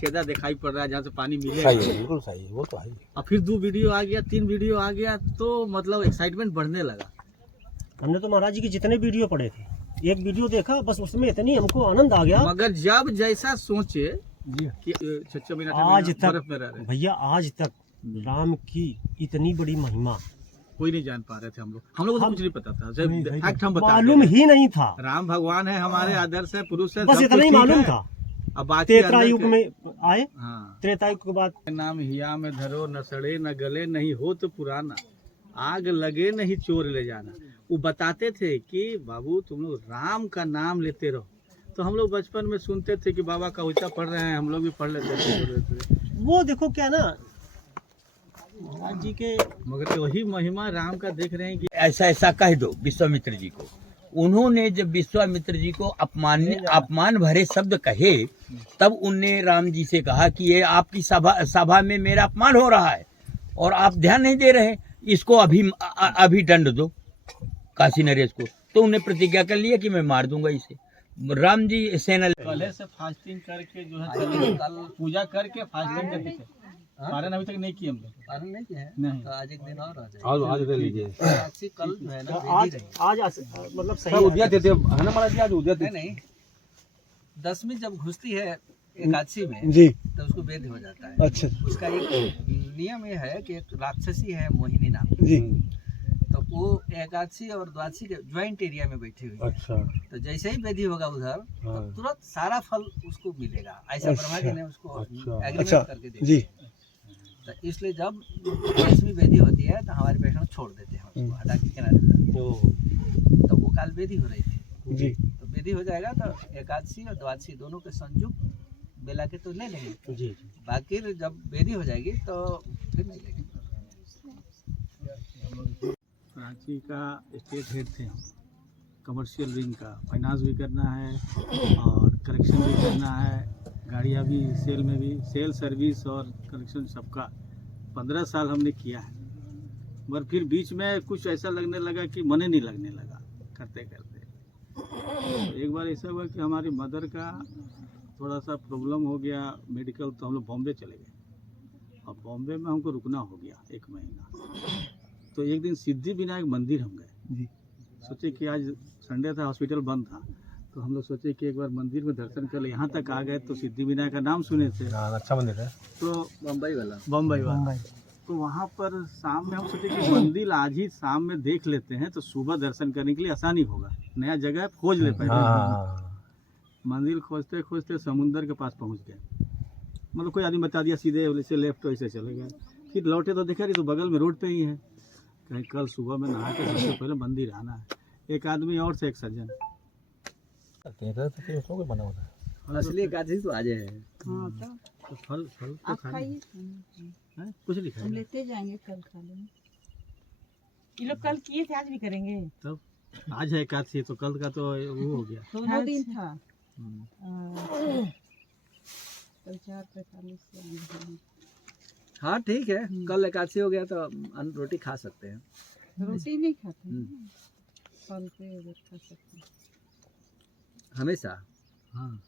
छेदा दिखाई पड़ रहा है जहाँ से पानी मिले। सही है, बिल्कुल सही है, वो तो है। और फिर 2 वीडियो आ गया, 3 वीडियो आ गया, तो मतलब एक्साइटमेंट बढ़ने लगा। हमने तो महाराज जी के जितने वीडियो पढ़े थे, एक वीडियो देखा बस उसमें इतनी हमको आनंद आ गया। मगर जब जैसा सोचे कि 6 मिनट आज तक बर्फ में रह रहे, भैया आज तक राम की इतनी बड़ी महिमा कोई नहीं जान पा रहे थे। हम लोग को तो कुछ नहीं पता था। फैक्ट हम बता मालूम ही नहीं था। राम भगवान है, हमारे आदर्श है, पुरुष है, बस सब इतना कुछ ही ठीक मालूम है। था। अब बाकी त्रेता युग में आए, हाँ, त्रेता युग के बाद नाम हिया में धरो, न सड़े न गले, नहीं हो तो पुराना, आग लगे नहीं चोर ले जाना। वो बताते थे कि बाबू तुम लोग राम का नाम लेते रहो। तो हम लोग बचपन में सुनते थे कि बाबा कविता पढ़ रहे हैं, हम लोग भी पढ़ लेते थे। वो देखो क्या ना महाराज जी के, मगर वही महिमा राम का देख रहे हैं कि ऐसा ऐसा कह दो विश्वामित्र जी को। उन्होंने जब विश्वामित्र जी को अपमान भरे शब्द कहे, तब उनने राम जी से कहा कि ये आपकी सभा में मेरा अपमान हो रहा है और आप ध्यान नहीं दे रहे, इसको अभी दंड दो काशी नरेश को। तो उन्हें प्रतिज्ञा कर लिया कि मैं मार दूंगा इसे। राम जी सेना पहले से फास्टिंग करके जो है चले, कल पूजा करके फास्टिंग करके थे। पारण अभी तक नहीं किए हम लोग। पारण नहीं किया है, नहीं। तो आज एक दिन और आ जाए। आज दे लीजिए। आज कल जो है ना आज मतलब सही उद्या देते है ना महाराज जी, आज उद्या नहीं नहीं, 10वीं जब घुसती है एकादशी में जी। तो उसको वेद हो जाता है। अच्छा उसका एक नियम ये है कि एक राक्षसी है मोहिनी नाम की, जी। तो वो एकादशी और द्वादशी के ज्वाइंट एरिया में बैठी हुई है। अच्छा, तो जैसे ही वेदी होगा उधर, तो हाँ। तुरंत सारा फल उसको मिलेगा। ऐसा ब्रह्मा जी ने उसको अच्छा। एग्रीमेंट करके दिया। जी। तो इसलिए जब 10वीं वेदी होती है तो हमारे वैष्णव छोड़ देते हैं उसको, हटा के किनारे पे रखते हैं। तो वो काल वेदी हो रही थी जी। तो वेदी हो जाएगा तो एकादशी और द्वादशी दोनों के संयुक्त बेला के तो ले लेंगे जी। बाकी जब वेदी हो जाएगी तो फिर नहीं लेंगे। रांची का स्टेट हेड थे हम, कमर्शियल विंग का। फाइनेंस भी करना है और कलेक्शन भी करना है, गाड़ियाँ भी सेल में भी, सेल सर्विस और कलेक्शन सबका 15 साल हमने किया है। मगर फिर बीच में कुछ ऐसा लगने लगा कि मन ही नहीं लगने लगा करते करते। एक बार ऐसा हुआ कि हमारी मदर का थोड़ा सा प्रॉब्लम हो गया मेडिकल, तो हम लोग बॉम्बे चले गए। और बॉम्बे में हमको रुकना हो गया 1 महीना। तो एक दिन सिद्धि विनायक मंदिर हम गए जी। सोचे कि आज संडे था, हॉस्पिटल बंद था, तो हम लोग सोचे कि एक बार मंदिर में दर्शन कर ले। यहाँ तक आ गए तो सिद्धि विनायक का नाम सुने थे, अच्छा मंदिर है। तो बम्बई वाला तो वहाँ पर शाम में हम सोचे कि मंदिर आज ही शाम में देख लेते हैं तो सुबह दर्शन करने के लिए आसानी होगा, नया जगह खोज ले पाए। मंदिर खोजते खोजते समुंदर के पास पहुँच गए। मतलब कोई आदमी बता दिया सीधे से लेफ्ट, तो ऐसे चले गए। फिर लौटे तो देखा तो बगल में रोड पे ही है। कहीं कल सुबह में नहा के सबसे पहले मंदिर आना है। एक आदमी और से एक सज्जन। तो बना होता है असली एकादशी तो आज है। हाँ तो फल तो आप खाने खाइए, हैं? कुछ नहीं हम खाएगा। लेते जाएंगे, कल खा लेंगे। ये लोग कल किए थे, आज भी करेंगे। तब आज है एकादशी, तो कल का तो वो हो गया। 2 दिन था। हम्म। कल 4:45 से आए। हाँ ठीक है, कल एकादशी हो गया तो अन्न रोटी खा सकते हैं। रोटी नहीं खाते हैं, फल पे अगर खा सकते हैं। हमेशा हाँ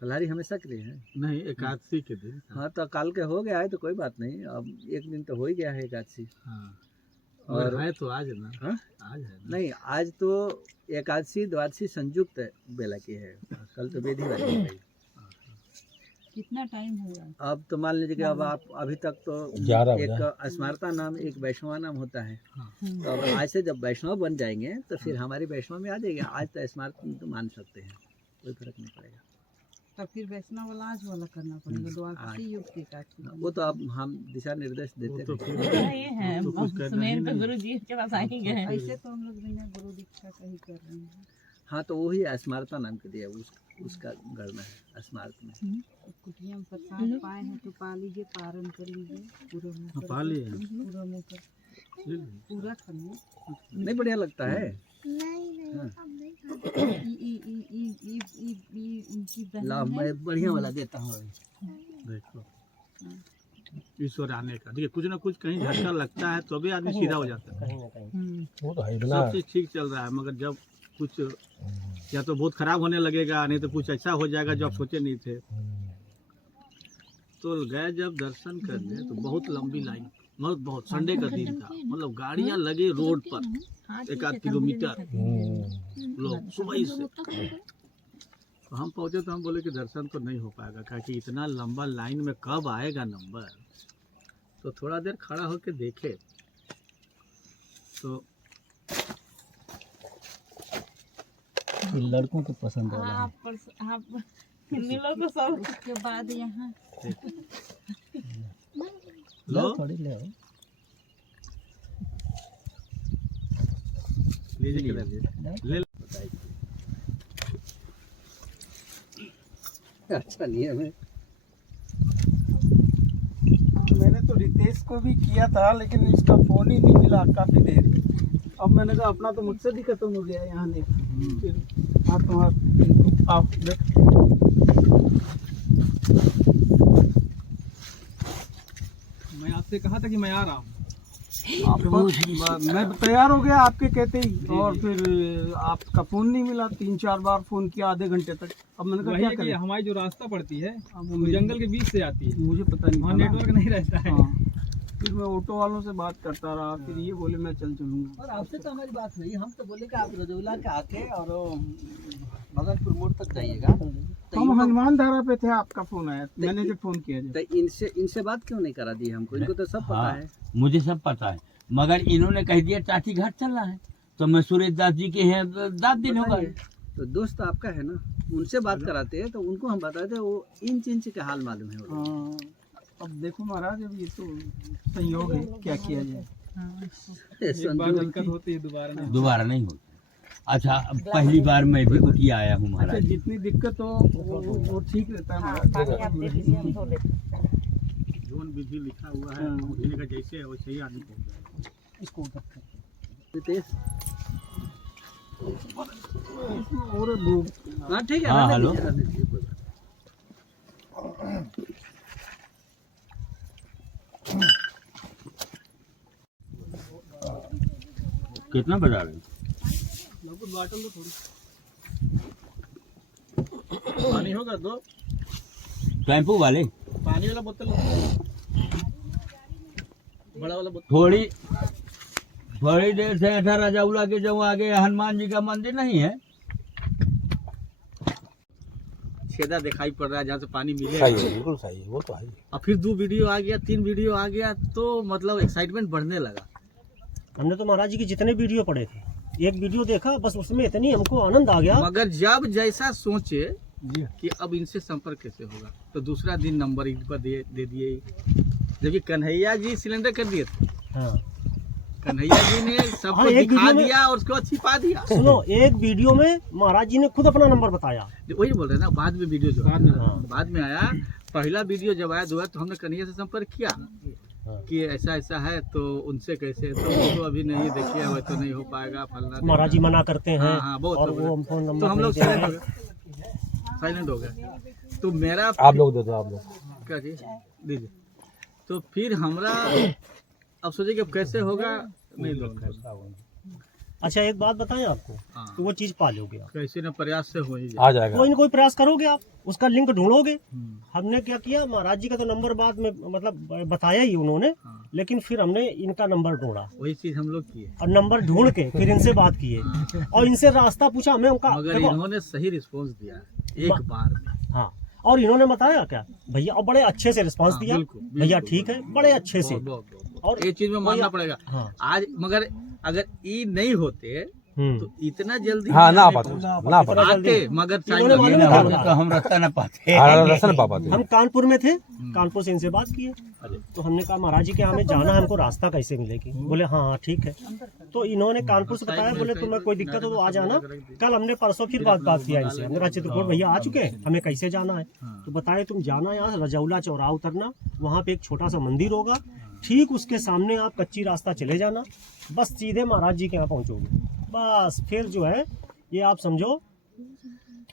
फलाहारी हमेशा के लिए है। नहीं, एकादशी के दिन। हाँ तो कल के हो गया है तो कोई बात नहीं, अब एक दिन तो हो ही गया है एकादशी। हाँ और और है तो आज ना। हाँ? आज है ना। नहीं, आज तो एकादशी द्वादशी संयुक्त बेला की है, कल तो वेदी वाली हो गई। कितना टाइम हुआ? अब तो मान लीजिए कि अब आप अभी तक तो 11 एक स्मारता नाम, एक वैष्णवा नाम होता है। तो अब आज से जब वैष्णव बन जाएंगे तो फिर हमारी वैष्णव में आ जाएगी। आज तो स्मारता तो मान सकते हैं, कोई फर्क नहीं पड़ेगा। तो फिर वैष्णव वाला आज वाला करना पड़ेगा, द्वादशी युग के एकादशी। वो तो अब हम दिशा निर्देश देते तो हैं। फिर तो कुछ करना ही नहीं। गुरु जी के पास आएंगे। ऐसे तो हम लोग बिना गुरु दीक्षा का ही कर रहे हैं। हाँ तो वही स्मारता नाम के दिया, उसका गढ़ना है स्मारक में। तो कुटिया में प्रसाद पाए हैं तो पा लीजिए, पारण कर लीजिए। पूरा मुँह हाँ, कर- पा लिए। पूरा मुँह कर पूरा खाइए। नहीं बढ़िया लगता है। इनकी बहन लाभ है। मैं बढ़िया वाला देता हूँ। देखो ईश्वर आने का, देखिए कुछ ना कुछ कहीं झटका लगता है तो भी आदमी सीधा हो जाता है। कहीं ना कहीं वो तो है बिना सब चीज़ ठीक चल रहा है, मगर जब कुछ या तो बहुत खराब होने लगेगा, नहीं तो कुछ ऐसा हो जाएगा जो आप सोचे नहीं थे। तो गए जब दर्शन करने तो बहुत लंबी लाइन, बहुत संडे का दिन था, मतलब गाड़ियां लगे रोड पर 1-8 किलोमीटर लोग सुबह ही से। तो हम पहुंचे तो हम बोले कि दर्शन तो नहीं हो पाएगा, क्योंकि इतना लंबा लाइन में कब आएगा नंबर। तो थोड़ा देर खड़ा होकर देखे तो लड़कों को पसंद है। आप मिलो तो सब के बाद यहाँ लो थोड़ी ले लीजिए ले अच्छा नहीं है। मैंने तो रितेश को भी किया था, लेकिन इसका फोन ही नहीं मिला काफ़ी देर। अब मैंने कहा अपना तो मकसद ही खत्म हो गया यहाँ ने। फिर आप देख, मैं आपसे कहा था कि मैं आ रहा हूँ, मैं तैयार हो गया आपके कहते ही, और फिर आपका फोन नहीं मिला। 3-4 बार फोन किया आधे घंटे तक। अब मैंने कहा क्या करें। हमारी जो रास्ता पड़ती है अब वो जंगल के बीच से आती है, मुझे पता नहीं वहाँ था ना। नेटवर्क नहीं रहता है। हाँ। फिर मैं ऑटो वालों से बात करता रहा, फिर ये बोले मैं चल चलूँगा। और आपसे तो हमारी बात हुई, हम तो बोले कि आप रजौला के आके और भगतपुर मोड़ तक जाइएगा। तो हम हनुमान धारा पे थे, आपका फोन आया, मैंने जो फोन किया जो। तो इनसे बात क्यों नहीं करा दी हमको? इनको तो सब पता हाँ, है। मुझे सब पता है, मगर इन्होंने कह दिया टाटी घाट चलना है, तो मैं सूरज दास जी के हैं 10 दिन होगा। तो दोस्त आपका है ना, उनसे बात कराते हैं तो उनको हम बताते, वो इंच के हाल मालूम है। हाँ, अब देखो महाराज, अब ये तो संयोग है, क्या किया जाए। एक बार दिक्कत होती है, दोबारा नहीं होता। अच्छा, अब पहली बार मैं भी उठी आया हूँ अच्छा, महाराज। जितनी दिक्कत हो वो ठीक रहता है महाराज। जोन विधि लिखा हुआ है, उठने का जैसे है वैसे ही आदमी पहुंच जाएगा। इसको उधर कर। रितेश, और वो हाँ ठीक है। हाँ, रहने हेलो। दीजिए, रहने दीजिए, कोई बात नहीं। कितना बजा रहे? बाटल दो थोड़ी, पानी होगा दो, टेम्पू वाले पानी वाला बोतल, बड़ा वाला बोतल। थोड़ी देर से 18 जौला के जो आगे हनुमान जी का मंदिर नहीं है, छेदा दिखाई पड़ रहा है जहाँ से पानी सही मिलेगा। है, बिल्कुल सही है, वो तो है। और फिर 2 वीडियो आ गया, 3 वीडियो आ गया, तो मतलब एक्साइटमेंट बढ़ने लगा। हमने तो महाराज जी के जितने वीडियो पड़े थे, एक वीडियो देखा, बस उसमें इतनी हमको आनंद आ गया। मगर जब जैसा सोचे कि अब इनसे संपर्क कैसे होगा, तो दूसरा दिन नंबर इन पर दे दिए। जबकि कन्हैया जी सिलेंडर कर दिए थे, हाँ। कन्हैया जी ने सबको हाँ, एक दिखा वीडियो में- दिया और उसको छिपा दिया। सुनो, एक वीडियो में महाराज जी ने खुद अपना नंबर बताया। वही बोल रहे हैं ना, बाद में वीडियो जो बाद में, आया, बाद में आया। पहला वीडियो जब आया दोबारा, तो हमने कन्हैया से संपर्क किया कि ऐसा ऐसा है, तो उनसे कैसे, तो वो तो अभी नहीं, देखिए अब तो नहीं हो पाएगा, फलना महाराज जी मना करते हैं, हाँ, हाँ, बहुत और सब वो है। फोन तो नंबर हम लोग नहीं दे साइलेंट हो रहे। गए, साइलेंट हो गए। तो मेरा आप लोग दे दो, आप लोग। क्या चीज दीजिए। तो फिर हमरा अब सोचे कि अब कैसे होगा, नहीं लोग अच्छा, एक बात बताएं आपको, हाँ। तो वो चीज पा लोगे आप, कैसे न प्रयास से हो ही आ जाएगा। कोई ना कोई प्रयास करोगे आप, उसका लिंक ढूंढोगे। हमने क्या किया, महाराज जी का तो नंबर बाद में मतलब बताया ही उन्होंने, हाँ। लेकिन फिर हमने इनका नंबर ढूंढा वही चीज हम लोग किए, और नंबर ढूंढ के फिर इनसे बात किए और इनसे रास्ता पूछा। हमें उनका मगर देखो, इन्होंने सही रिस्पॉन्स दिया एक बार में। हाँ, और इन्होंने बताया क्या भैया, और बड़े अच्छे से रिस्पांस हाँ, दिया। बिल्कुल, भैया बिल्कुल, ठीक है, बड़े अच्छे से। बहुत। और ये चीज में मानना पड़ेगा हाँ। आज। मगर अगर ये नहीं होते तो इतना जल्दी हाँ, ना नहीं पाते, पहुंचते। ना पाते। आते, मगर टाइम इन्होंने लगेगा। मालूम है क्या बोला? तो हम रास्ता न पाते। हाँ, रास्ता नहीं पा पाते। हम कानपुर में थे, कानपुर से इनसे बात किए, तो हमने कहा महाराज जी के यहाँ हमें जाना है, हमको रास्ता कैसे मिलेगी? बोले हाँ हाँ ठीक है। तो इन्होंने कानपुर से बताया, बोले तुम्हें कोई दिक्कत हो तो आ जाना। कल हमने परसों फिर बात किया इनसे, हमने कहा चित्रकूट भैया आ चुके हैं, हमें कैसे जाना है? तो बताए तुम जाना यहाँ रजौला चौराहा उतरना, वहाँ पे एक छोटा सा मंदिर होगा, ठीक उसके सामने आप कच्ची रास्ता चले जाना, बस सीधे महाराज जी के यहाँ पहुँचोगे। बस फिर जो है ये आप समझो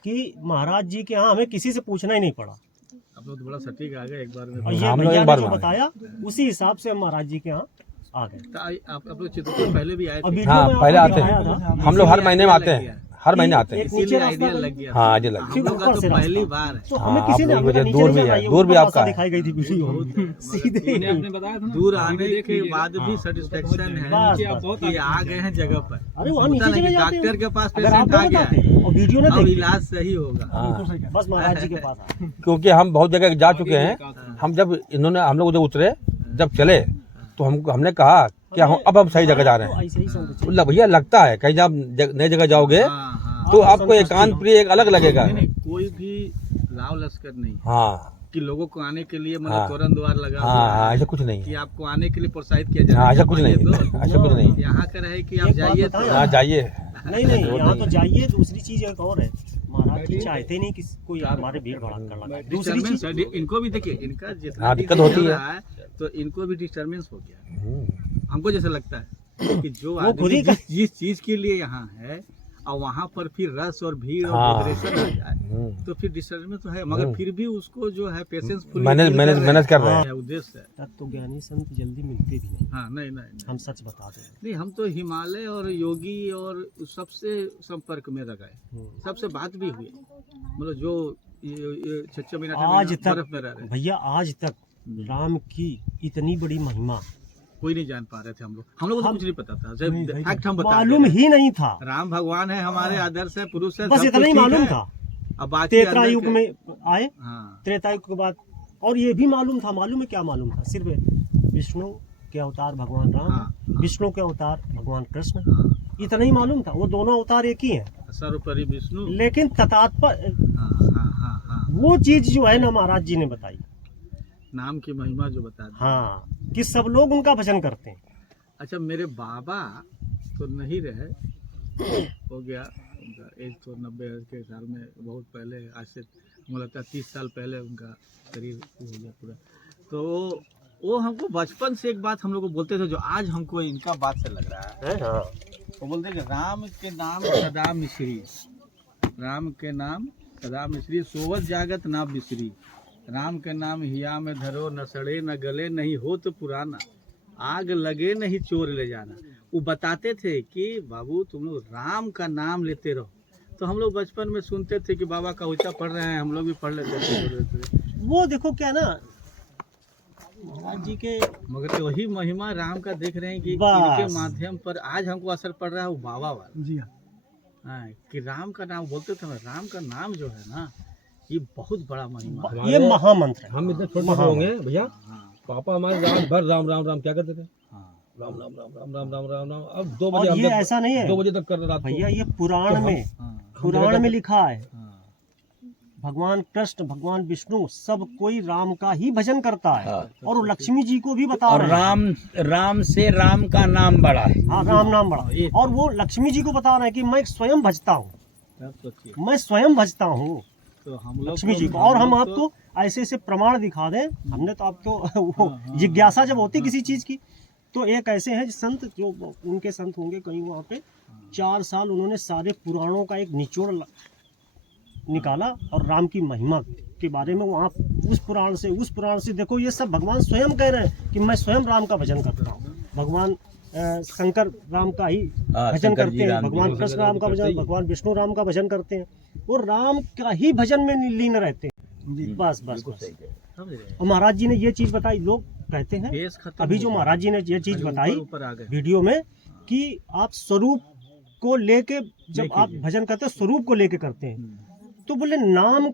कि महाराज जी के यहाँ हमें किसी से पूछना ही नहीं पड़ा, आप लोग तो बड़ा सटीक आ गए एक बार में। और ये हम लोग भैया एक ने बार जो में आ गए। बताया उसी हिसाब से हम महाराज जी के यहाँ आ गए। तो आप लोग चित्रकूट पहले भी आए और थे। वीडियो हाँ, में पहले आपको आते दिखाया हैं। था। हम लोग हर महीने में आते हैं, हर महीने आते हैं। एक नीचे इसीलिए रास्ता आइडिया बन- लग गया। हाँ, आइडिया लग हम गया। लोग का ऊपर तो से पहली रास्ता। बार है। तो हाँ, हमें किसी ने आप लोग हमें वजह नीचे दूर नहीं भी है, जाना, ये दूर भी ऊपर आपका रास्ता है। दिखाई गई थी वीडियो में। सीधे मैंने आपने बताया था ना दूर वीडियो आने देख के लीजिएगा। बाद भी सेटिस्फेक्शन है बस, नीचे आप बस। बहुत कि आ गए हैं जगह पर। अरे वहाँ होता नीचे नहीं चले कि जाते डॉक्टर के पास अगर आप पेशेंट आ लोग गया बताते है, और वीडियो ना अब देखते इलाज सही होगा। हाँ, बस महाराज जी के पास आए। क्योंकि हम बहुत जगह जा चुके हैं। हम जब इन्होंने हम लोग जब उतरे, जब चले, तो हमने कहा कि अब हम सही जगह जा रहे हैं। तो ऐसे ही संत चाहिए। मतलब भैया लगता है कहीं जब नई जगह जाओगे हाँ, हाँ। तो आपको एकांत प्रिय एक अलग लगेगा। नहीं, कोई भी लाव लश्कर नहीं हाँ कि लोगों को आने के लिए हाँ। मतलब तोरण द्वार लगा हाँ हुआ हाँ, है ऐसा कुछ नहीं कि है। आपको आने के लिए प्रोत्साहित किया जाए। हाँ, ऐसा कुछ नहीं, तो ऐसा कुछ नहीं। यहाँ का रहे कि आप एक बात जाइए बताएं तो हाँ, जाइए। नहीं नहीं, यहाँ तो जाइए। दूसरी चीज एक और है, महाराज जी चाहते नहीं कि कोई हमारे भीड़ भड़ाका लगाए। दूसरी चीज डिस्टर्बेंस इनको भी देखिए, इनका जितना हाँ, दिन दिक्कत होती चल है। रहा है तो इनको भी डिस्टर्बेंस हो गया। हम्म। हमको जैसा लगता है कि जो वो खुद आदमी ही का- जिस चीज के लिए यहाँ है और वहाँ पर फिर रस और भीड़ और हाँ। मॉडरेशन आ जाए हम्म। तो फिर डिस्टर्बेंस तो है, मगर फिर भी उसको जो है पेशेंस मैनेज कर रहे हैं। उद्देश्य है। तत्वज्ञानी संत जल्दी मिलते भी नहीं, हाँ, नहीं नहीं नहीं। हम सच बता दें। नहीं, हम तो हिमालय और योगी और सबसे संपर्क में रह गए, सबसे बात भी हुई। मतलब जो ये 6 महीना आज तक बर्फ में रह रहे, भैया आज तक राम की इतनी बड़ी महिमा कोई नहीं जान पा रहे थे। हम लोगों को तो कुछ नहीं पता था। जब नहीं, फैक्ट हम बता मालूम दे रहे ही नहीं था। हैं। राम भगवान है, हमारे आदर्श है, पुरुष है, बस सब इतना कुछ ही ठीक मालूम है। था। अब बाकी त्रेता अंदर युग के- में आए, हाँ, त्रेता युग के बाद, और ये भी मालूम था। मालूम है क्या मालूम था? सिर्फ विष्णु के अवतार भगवान राम, हाँ, विष्णु के अवतार भगवान कृष्ण, हाँ। इतना ही मालूम था। वो दोनों अवतार एक ही हैं, सर्वोपरि विष्णु। लेकिन तत्पर हाँ, हाँ, हाँ, हाँ। वो चीज जो है ना महाराज जी ने बताई, नाम की महिमा जो बता दी। हाँ, कि सब लोग उनका भजन करते हैं। अच्छा, मेरे बाबा तो नहीं रहे, हो गया उनका एज तो 90 के साल में, बहुत पहले, आज से मुझे लगता है 30 साल पहले उनका शरीर हो गया पूरा। तो वो हमको बचपन से एक बात हम लोग को बोलते थे, जो आज हमको इनका बात से लग रहा है। हाँ, वो बोलते हैं कि राम के नाम सदा मिश्री, राम के नाम सदा मिश्री, सोवत जागत ना बिसरी, राम के नाम हिया में धरो, न सड़े न गले, नहीं हो तो पुराना, आग लगे नहीं चोर ले जाना। वो बताते थे कि बाबू तुम लोग राम का नाम लेते रहो। तो हम लोग बचपन में सुनते थे कि बाबा कविता पढ़ रहे हैं, हम लोग भी पढ़ लेते थे। वो देखो क्या ना महाराज जी के, मगर वही महिमा राम का देख रहे हैं कि बस। इनके माध्यम पर आज हमको असर पड़ रहा है, वो बाबा वाला। जी हाँ। हाँ, कि राम का नाम बोलते थे, राम का नाम जो है ना, ये बहुत बड़ा महिमा है। ये महामंत्र है। हम इतने छोटे छोटे होंगे भैया, हाँ, पापा हमारे रात भर राम राम राम क्या करते थे? हाँ। राम राम राम राम राम राम राम राम। अब 2 और बजे ये ऐसा नहीं है 2 बजे तक कर रहे रात को। भैया, ये पुराण में, हाँ, पुराण में लिखा है, हाँ। भगवान कृष्ण भगवान विष्णु सब कोई राम का ही भजन करता है। और वो लक्ष्मी जी को भी बता और रहे हैं। राम से राम का नाम बड़ा है। हाँ, राम नाम बड़ा। ये- और वो लक्ष्मी जी को बता रहे हैं कि मैं स्वयं भजता हूँ, तब सोचिए, मैं स्वयं भजता हूँ तो हम लोग लक्ष्मी जी को। और हम आपको ऐसे ऐसे प्रमाण दिखा दें। हमने तो आपको वो जिज्ञासा जब होती किसी चीज की, तो एक ऐसे हैं संत, जो उनके संत होंगे कहीं वहाँ पे, 4 साल उन्होंने सारे पुराणों का एक निचोड़ निकाला और राम की महिमा के बारे में वहाँ उस पुराण से देखो, ये सब भगवान स्वयं कह रहे हैं कि मैं स्वयं राम का भजन करता हूँ। भगवान शंकर राम का ही भजन शंकर करते जी हैं, राम भगवान जी कृष्ण राम का भजन, भगवान विष्णु राम का भजन करते हैं, वो राम का ही भजन में लीन रहते हैं। बस बस बस। समझ रहे हैं? और महाराज जी ने ये चीज बताई, लोग कहते हैं देश खत्म अभी हो जो गया। महाराज जी ने ये चीज अभी बताई ऊपर आ गए। वीडियो में कि आप स्वरूप को लेके, जब आप भजन करते हैं स्वरूप को लेके करते हैं, तो बोले नाम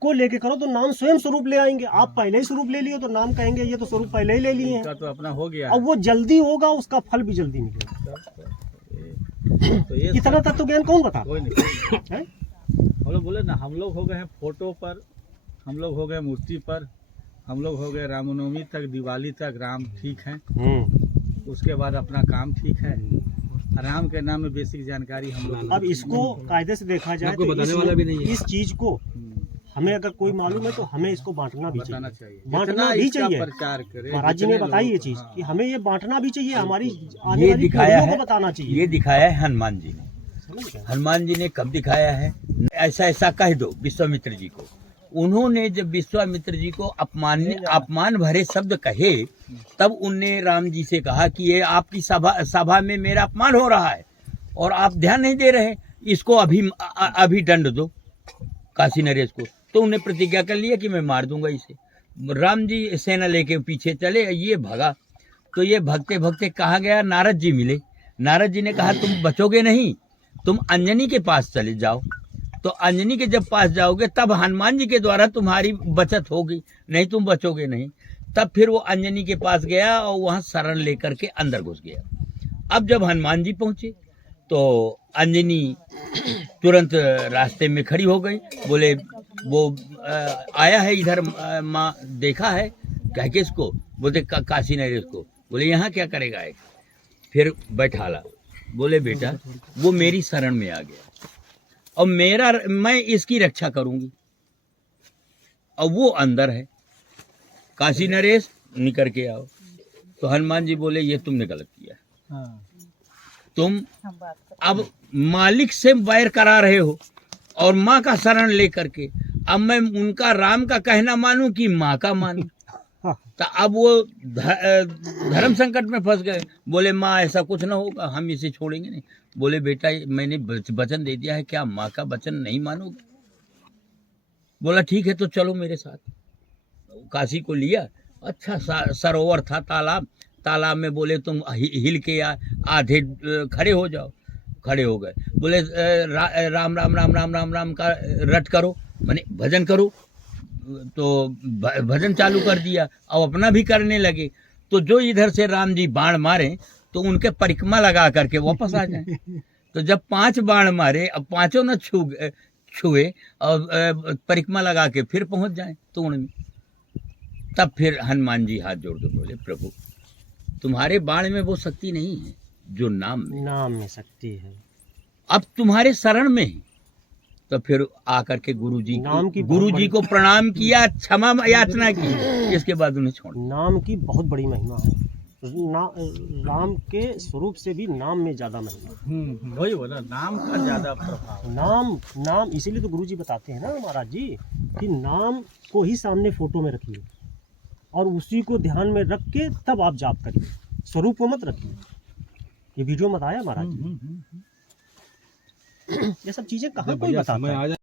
को लेके करो तो नाम स्वयं स्वरूप ले आएंगे। आप पहले ही स्वरूप ले लिए तो नाम कहेंगे ये तो स्वरूप पहले ही ले लिए हैं। इनका तो अपना हो गया अब वो जल्दी होगा, उसका फल भी जल्दी मिलेगा। तो ये इतना तत्व ज्ञान कौन बता कोई नहीं। है? हम लोग बोले ना, हम लोग हो गए हैं फोटो पर, हम लोग हो गए मूर्ति पर, हम लोग हो गए रामनवमी तक, दिवाली तक राम ठीक है, उसके बाद अपना काम ठीक है। राम के नाम में बेसिक जानकारी हम लोग। अब इसको कायदे से देखा जाए आपको तो बताने वाला भी नहीं है। इस चीज को हमें अगर कोई मालूम है तो हमें इसको बांटना भी बताना चाहिए। चाहिए, बांटना जितना भी इसका चाहिए। प्रचार करे। महाराज जी ने जितने बताई लोगों ये को, चीज हाँ। कि हमें ये बांटना भी चाहिए, हमारी आने ये वाली दिखाया पीढ़ियों है, को बताना चाहिए। ये दिखाया है हनुमान जी ने। समझ गए? हनुमान जी ने कब दिखाया है? ऐसा ऐसा कह दो विश्वामित्र जी को। उन्होंने जब विश्वामित्र जी को अपमान भरे शब्द कहे, तब उनने राम जी से कहा कि ये आपकी सभा में मेरा अपमान हो रहा है और आप ध्यान नहीं दे रहे। इसको अभी दंड दो काशी नरेश को। तो उन्हें प्रतिज्ञा कर लिया कि मैं मार दूंगा इसे। राम जी सेना लेके पीछे चले, ये भगा। तो ये भगते भगते कहाँ गया, नारद जी मिले। नारद जी ने कहा तुम बचोगे नहीं, तुम अंजनी के पास चले जाओ। तो अंजनी के जब पास जाओगे तब हनुमान जी के द्वारा तुम्हारी बचत होगी, नहीं तुम बचोगे नहीं। तब फिर वो अंजनी के पास गया और वहां शरण लेकर के अंदर घुस गया। अब जब हनुमान जी पहुंचे तो अंजनी तुरंत रास्ते में खड़ी हो गई। बोले वो आया है इधर, माँ देखा है, कह के इसको बोलते काशी नरेश को। बोले यहाँ क्या करेगा एक, फिर बैठाला। बोले बेटा वो मेरी शरण में आ गया और मैं इसकी रक्षा करूंगी, और वो अंदर है, काशी नरेश निकल के आओ। तो हनुमान जी बोले ये तुमने गलत किया, तुम अब मालिक से बैर करा रहे हो और माँ का शरण लेकर के। अब मैं उनका राम का कहना मानूं कि माँ का मानूं? तो अब वो धर्म संकट में फंस गए। बोले माँ ऐसा कुछ ना होगा, हम इसे छोड़ेंगे नहीं। बोले बेटा मैंने वचन दे दिया है, क्या माँ का वचन नहीं मानोगे? बोला ठीक है तो चलो मेरे साथ। काशी को लिया, अच्छा सरोवर था, तालाब में बोले तुम हिल के आधे खड़े हो जाओ। खड़े हो गए। बोले राम राम राम राम राम राम का रट करो, माने भजन करो। तो भजन चालू कर दिया, अब अपना भी करने लगे। तो जो इधर से राम जी बाण मारे तो उनके परिक्रमा लगा करके वापस आ जाए। तो जब 5 बाण मारे, अब 5 न छुए और परिक्रमा लगा के फिर पहुंच जाए तोड़ में। तब फिर हनुमान जी हाथ जोड़ के बोले प्रभु तुम्हारे बाण में वो शक्ति नहीं है जो नाम में शक्ति है, अब तुम्हारे शरण में है। तो फिर आकर के गुरु जी को प्रणाम किया, क्षमा याचना की, इसके बाद उन्हें छोड़। नाम की बहुत बड़ी महिमा है। राम के स्वरूप से भी नाम में ज्यादा महिमा। वही बोला, नाम का ज्यादा प्रभाव। नाम इसीलिए तो गुरु जी बताते हैं ना महाराज जी कि नाम को ही सामने फोटो में रखिए और उसी को ध्यान में रख के तब आप जाप करिए, स्वरूप को मत रखिए। ये वीडियो मत आया महाराज जी। ये सब चीजें कहाँ कोई बताता है।